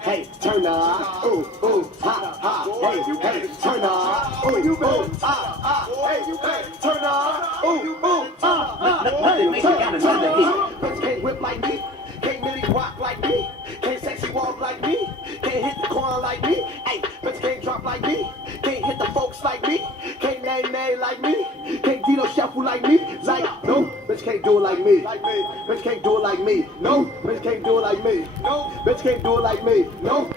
hey, turn up. Ooh, ooh, ha, ha. Hey, hey, turn up. Ooh, ooh, hey, hey, turn up. Ooh, ooh, hey, turn up. Bitch can't whip like me. Can't really walk like me. Can't sexy walk like me. Can't hit the corner like me. Hey, bitch can't drop like me. Can't hit the folks like me. Can't nay like me. Can't Dino shuffle like me. Like, no, bitch can't do it like me. Bitch can't do it like me. No, bitch can't do it like me. No, bitch can't do it like me. No.